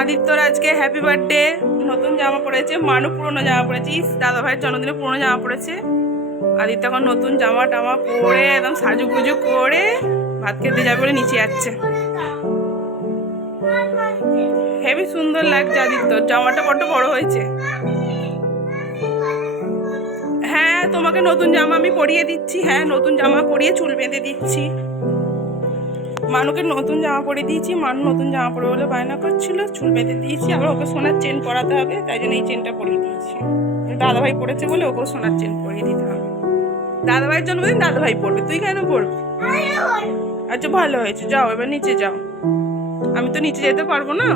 আদিত্যর আজকে happy birthday. নতুন জামা পড়েছে, মানু পুরোনো জামা পড়েছে। দাদা ভাইয়ের জন্মদিনে পুরোনো জামা পড়েছে। আদিত্য এখন নতুন জামা টামা পরে একদম সাজুগুজু করে ভাত খেতে যাবে বলে নিচে যাচ্ছে। হেবি সুন্দর লাগছে আদিত্য, জামাটা বড্ড বড় হয়েছে। হ্যাঁ, তোমাকে নতুন জামা আমি পরিয়ে দিচ্ছি। হ্যাঁ, নতুন জামা পরিয়ে চুল বেঁধে দিচ্ছি। মানুকে নতুন জামা পরিয়ে দিয়েছি। মানু নতুন জামা পরে বলে বায়না করছিল, চুল বেঁধে দিয়েছি। আবার ওকে সোনার চেন পরাতে হবে, তাই জন্য এই চেনটা পরিয়ে দিয়েছি। দাদাভাই পড়েছে বলে ওকেও সোনার চেন পরিয়ে দিতে হবে। দাদাভাইয়ের জন্মদিন দাদাভাই পড়বে, তুই কেন পড়বি? আচ্ছা, ভালো হয়েছে, যাও এবার নিচে যাও। আমি তো নিচে যেতে পারবো না।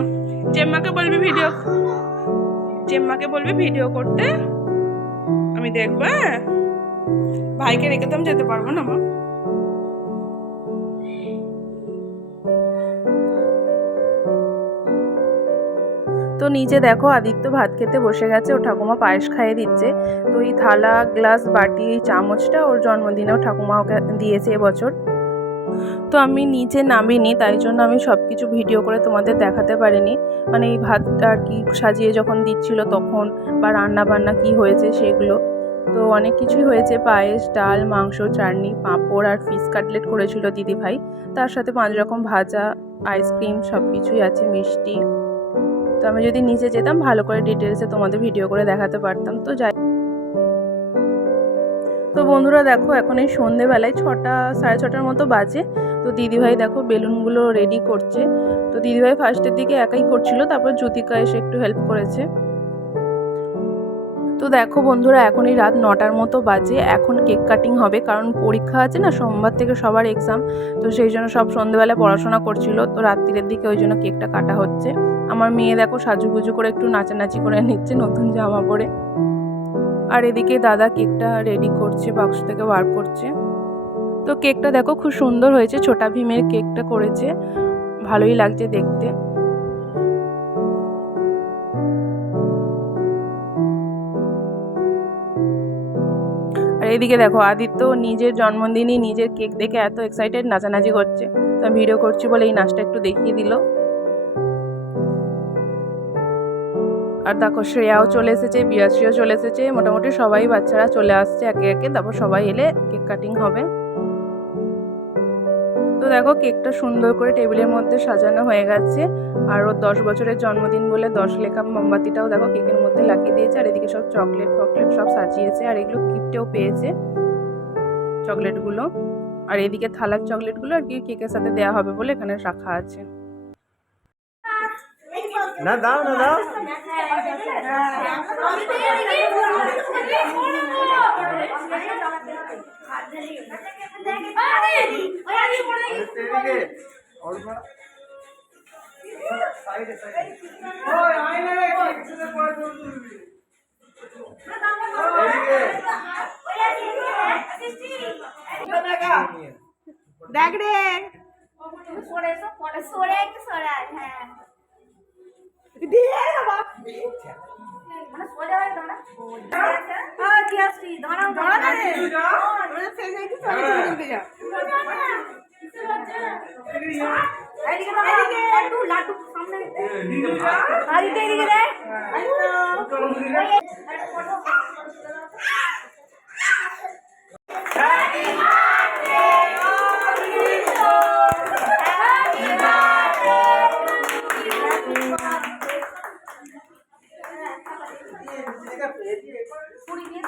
জেম্মাকে বলবি ভিডিও করতে, আমি দেখবো। হ্যাঁ, ভাইকে রেখে তো আমি যেতে পারবো না মা। তো নিচে দেখো আদিত্য ভাত খেতে বসে গেছে, ও ঠাকুমা পায়েস খাইয়ে দিচ্ছে। তো এই থালা, গ্লাস, বাটি, এই চামচটা ওর জন্মদিনেও ঠাকুমা ওকে দিয়েছে এবছর। তো আমি নিচে নামিনি, তাই জন্য আমি সব কিছু ভিডিও করে তোমাদের দেখাতে পারিনি। মানে এই ভাতটা আর কি সাজিয়ে যখন দিচ্ছিল তখন, বা রান্না বান্না কি হয়েছে সেগুলো। তো অনেক কিছুই হয়েছে, পায়েস, ডাল, মাংস, চাটনি, পাঁপড় আর ফিশ কাটলেট করেছিল দিদিভাই। তার সাথে 5 রকম ভাজা, আইসক্রিম, সব কিছুই আছে, মিষ্টি। তো আমি যদি নিচে যেতাম ভালো করে ডিটেলসে তোমাদের ভিডিও করে দেখাতে পারতাম। তো যাই, তো বন্ধুরা দেখো এখন এই সন্ধেবেলায় 6টা, 6:30টার মতো বাজে। তো দিদিভাই দেখো বেলুনগুলো রেডি করছে। তো দিদিভাই ফার্স্টের দিকে একাই করছিল, তারপর জ্যোতিকা এসে একটু হেল্প করেছে। তো দেখো বন্ধুরা এখন এই রাত 9টার মতো বাজে। এখন কেক কাটিং হবে, কারণ পরীক্ষা আছে না, সোমবার থেকে সবার এক্সাম। তো সেই জন্য সব সন্ধেবেলায় পড়াশোনা করছিল, তো রাত্রির দিকে ওই জন্য কেকটা কাটা হচ্ছে। আমার মেয়ে দেখো সাজুগুজু করে একটু নাচানাচি করে নিচ্ছে নতুন জামা পরে। আর এদিকে দাদা কেকটা রেডি করছে, বাক্স থেকে বার করছে। তো কেকটা দেখো খুব সুন্দর হয়েছে, ছোটা ভীমের কেকটা করেছে, ভালোই লাগছে দেখতে। আর এদিকে দেখো আদিত্য নিজের জন্মদিনই নিজের কেক দেখে এত এক্সাইটেড, নাচানাচি করছে। তো ভিডিও করছি বলে এই নাচটা একটু দেখিয়ে দিল। আর দেখো শ্রেয়াও চলে এসেছে, বিয়াশ্রীও চলে এসেছে, মোটামুটি সবাই বাচ্চারা চলে আসছে একে একে। তারপর সবাই এলে কেক কাটিং হবে। তো দেখো কেকটা সুন্দর করে টেবিলের মধ্যে সাজানো হয়ে গেছে। আর ওর 10 বছরের জন্মদিন বলে 10 লেখা মোমবাতিটাও দেখো কেকের মধ্যে লাগিয়ে দিয়েছে। আর এদিকে সব চকলেট ফকলেট সব সাজিয়েছে, আর এগুলো গিফটেও পেয়েছে চকলেটগুলো। আর এদিকে থালার চকলেটগুলো আর কি কেকের সাথে দেওয়া হবে বলে এখানে রাখা আছে। না দাও না দাও। দেখ রে,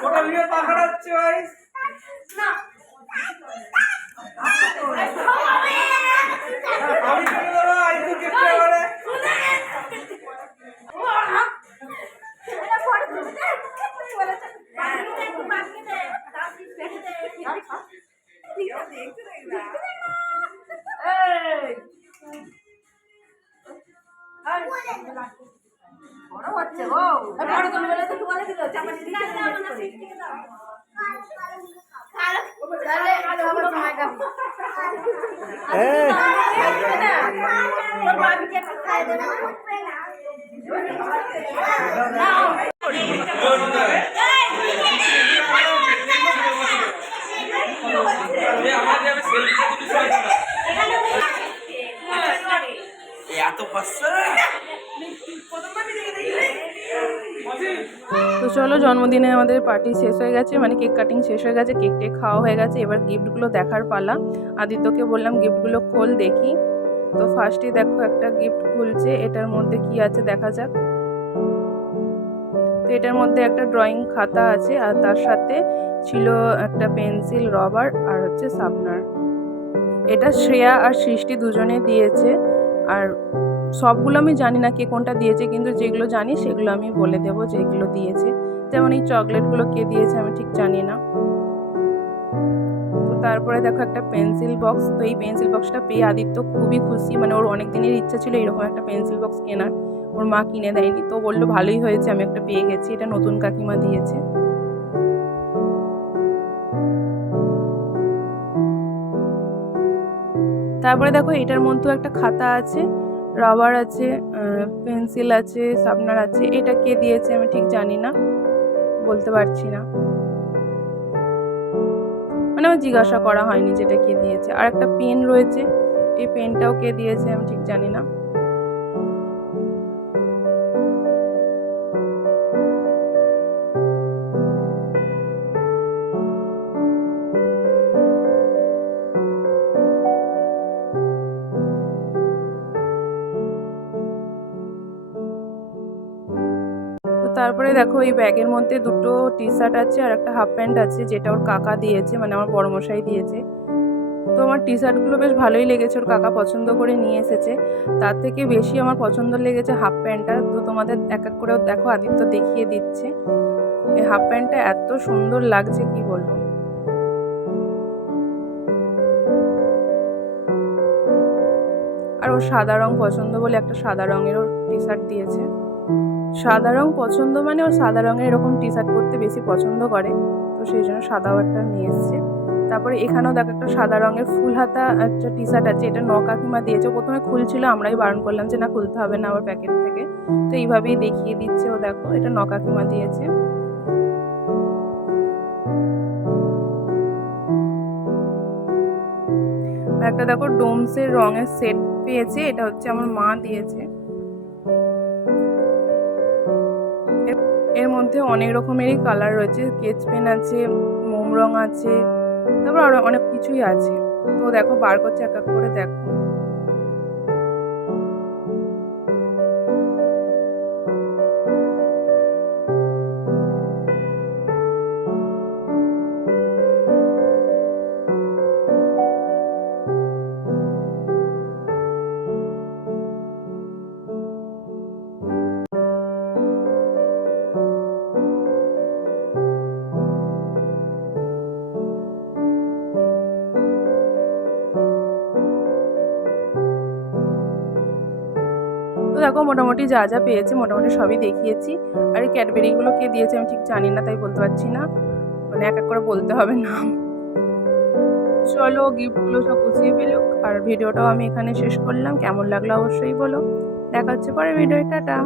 ওটা ভিডিও পাখা হচ্ছে ভাই না। আমি করে দেবো আইতো কেটে করে। বড় হচ্ছে ও বড় তুমি বলে তো বলে দিল চাপা দিল না না না সিট থেকে দাও তাহলে আবার সময় কাম এই তোর বাবিকে খাই দেবে না আমাদের আমি সেলফি তুলি এত পাস তো চলো, জন্মদিনে আমাদের পার্টি শেষ হয়ে গেছে, মানে কেক কাটিং শেষ হয়ে গেছে, কেক টেক খাওয়া হয়ে গেছে। এবার গিফটগুলো দেখার পালা। আদিত্যকে বললাম গিফটগুলো খোল দেখি। তো ফার্স্টে দেখো একটা গিফট খুলছে, এটার মধ্যে কি আছে দেখা যাক। তো এটার মধ্যে একটা ড্রয়িং খাতা আছে, আর তার সাথে ছিল একটা পেন্সিল, রবার আর হচ্ছে শার্পনার। এটা শ্রেয়া আর সৃষ্টি দুজনে দিয়েছে। আর সবগুলো আমি জানি না কে কোনটা দিয়েছে, কিন্তু যেগুলো জানি সেগুলো আমি বলে দেবো যেগুলো দিয়েছে। যেমন এই চকলেটগুলো কে দিয়েছে আমি ঠিক জানি না। তো তারপরে দেখো একটা পেন্সিল বক্স। তো এই পেন্সিল বক্সটা পেয়ে আদিত্য খুবই খুশি, মানে ওর অনেক দিনের ইচ্ছা ছিল এরকম একটা পেন্সিল বক্স কেনার, ওর মা কিনে দেয়নি। তো বললো ভালোই হয়েছে, আমি একটা পেয়ে গেছি, এটা নতুন কাকিমা দিয়েছে। তারপরে দেখো এটার মধ্যেও একটা খাতা আছে, রাবার আছে, পেন্সিল আছে, শার্পনার আছে। এটা কে দিয়েছে আমি ঠিক জানি না, বলতে পারছি না, মানে আমার জিজ্ঞাসা করা হয়নি যেটা কে দিয়েছে। আর একটা পেন রয়েছে, এই পেনটাও কে দিয়েছে আমি ঠিক জানি না। তো তারপরে দেখো এই ব্যাগের মধ্যে দুটো টি শার্ট আছে আর একটা হাফ প্যান্ট আছে, যেটা ওর কাকা দিয়েছে, মানে আমার বড়মশাই দিয়েছে। তো আমার টি শার্টগুলো বেশ ভালোই লেগেছে, ওর কাকা পছন্দ করে নিয়ে এসেছে। তার থেকে বেশি আমার পছন্দ লেগেছে হাফ প্যান্টটা। তো তোমাদের এক এক করে দেখো আদিত্য দেখিয়ে দিচ্ছে। এই হাফ প্যান্টটা এত সুন্দর লাগছে কি বলবো। আর ওর সাদা রং পছন্দ বলে একটা সাদা রঙেরও টি শার্ট দিয়েছে। সাদা রং পছন্দ মানে ও সাদা রঙের এরকম টি শার্ট পরতে বেশি পছন্দ করে, তো সেই জন্য সাদাও একটা নিয়ে এসছে। তারপরে এখানেও দেখো একটা সাদা রঙের ফুল হাতা একটা টি শার্ট আছে, এটা কাকিমা দিয়েছে। প্রথমে খুলছিল, আমরাই বারণ করলাম যে না খুলতে হবে না আবার প্যাকেট থেকে। তো এইভাবেই দেখিয়ে দিচ্ছে ও, দেখো এটা কাকিমা দিয়েছে। আর একটা দেখো ডোমসের রঙের সেট পেয়েছে, এটা হচ্ছে আমার মা দিয়েছে। এর মধ্যে অনেক রকমেরই কালার রয়েছে, স্কেচ পেন আছে, মোম রং আছে, তারপর আরো অনেক কিছুই আছে। তো দেখো বার করছে এক এক করে, দেখো। তো দেখো মোটামুটি যা যা পেয়েছি মোটামুটি সবই দেখিয়েছি। আর এই ক্যাডবেরিগুলো কে দিয়েছে আমি ঠিক জানি না, তাই বলতে পারছি না, মানে এক এক করে বলতে হবে নাম। চলো গিফটগুলো সব গুছিয়ে ফেলুক, আর ভিডিওটাও আমি এখানে শেষ করলাম। কেমন লাগলো অবশ্যই বলো। দেখা হচ্ছে পরে ভিডিও, টাটা।